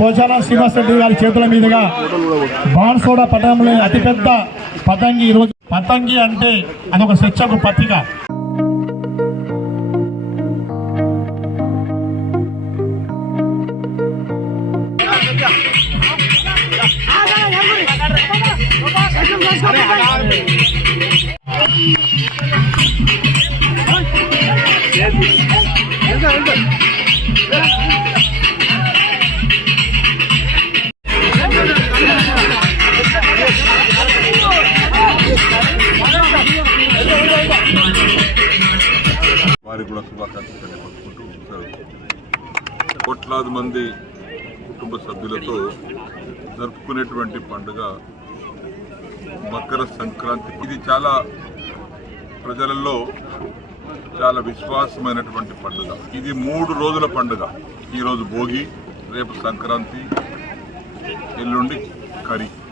పోచారం శ్రీనివాసరెడ్డి గారి చేతుల మీదుగా బాన్సోడ పట్టణంలో అతిపెద్ద పతంగి ఈరోజు. పతంగి అంటే అదొక స్వచ్ఛకు పత్రిక. వారికి కూడా శుభాకాంక్షలు తెలియపరుచుకుంటూ కోట్లాది మంది కుటుంబ సభ్యులతో జరుపుకునేటువంటి పండుగ మకర సంక్రాంతి. ఇది చాలా ప్రజలలో చాలా విశ్వాసమైనటువంటి పండుగ. ఇది 3 రోజుల పండుగ. ఈరోజు భోగి, రేపు సంక్రాంతి, ఎల్లుండి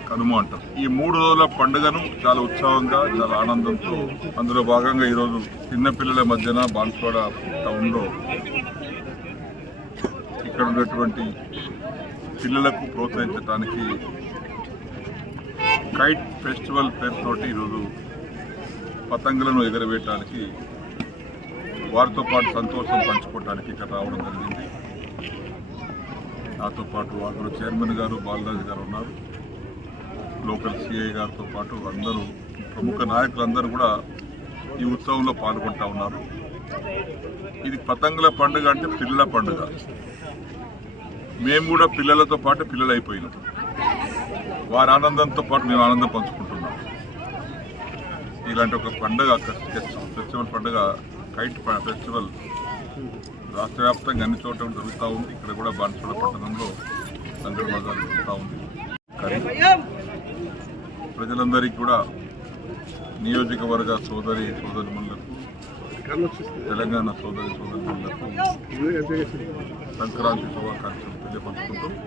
కనుమ అంటారు. ఈ 3 రోజుల పండుగను చాలా ఉత్సాహంగా, చాలా ఆనందంతో, అందులో భాగంగా ఈరోజు చిన్నపిల్లల మధ్యన బాన్స్వాడ టౌన్లో ఇక్కడ ఉన్నటువంటి పిల్లలకు ప్రోత్సహించడానికి కైట్ ఫెస్టివల్ పేరుతోటి ఈరోజు పతంగులను ఎగరవేయటానికి, వారితో పాటు సంతోషం పంచుకోవడానికి ఇక్కడ రావడం జరిగింది. నాతో పాటు అందులో చైర్మన్ గారు బాలరాజు గారు ఉన్నారు, లోకల్ సిఐ గారితో పాటు అందరూ ప్రముఖ నాయకులందరూ కూడా ఈ ఉత్సవంలో పాల్గొంటూ ఉన్నారు. ఇది పతంగుల పండుగ అంటే పిల్లల పండుగ. మేము కూడా పిల్లలతో పాటు పిల్లలు అయిపోయినాం. వారి ఆనందంతో పాటు మేము ఆనందం పంచుకుంటున్నాం. ఇలాంటి ఒక పండుగ, ఫెస్టివల్ పండుగ, కైట్ ఫెస్టివల్ రాష్ట్ర వ్యాప్తంగా అన్ని చోట్ల జరుగుతూ ఉంది. ఇక్కడ కూడా బాన్స్వాడ పట్టణంలో లంగర్ బజార్ జరుగుతూ ఉంది. ప్రజలందరికీ కూడా నియోజకవర్గ సోదరిమణులకు, తెలంగాణ సోదరిమణులకు సంక్రాంతి శుభాకాంక్షలు తెలియపరుచుకుంటూ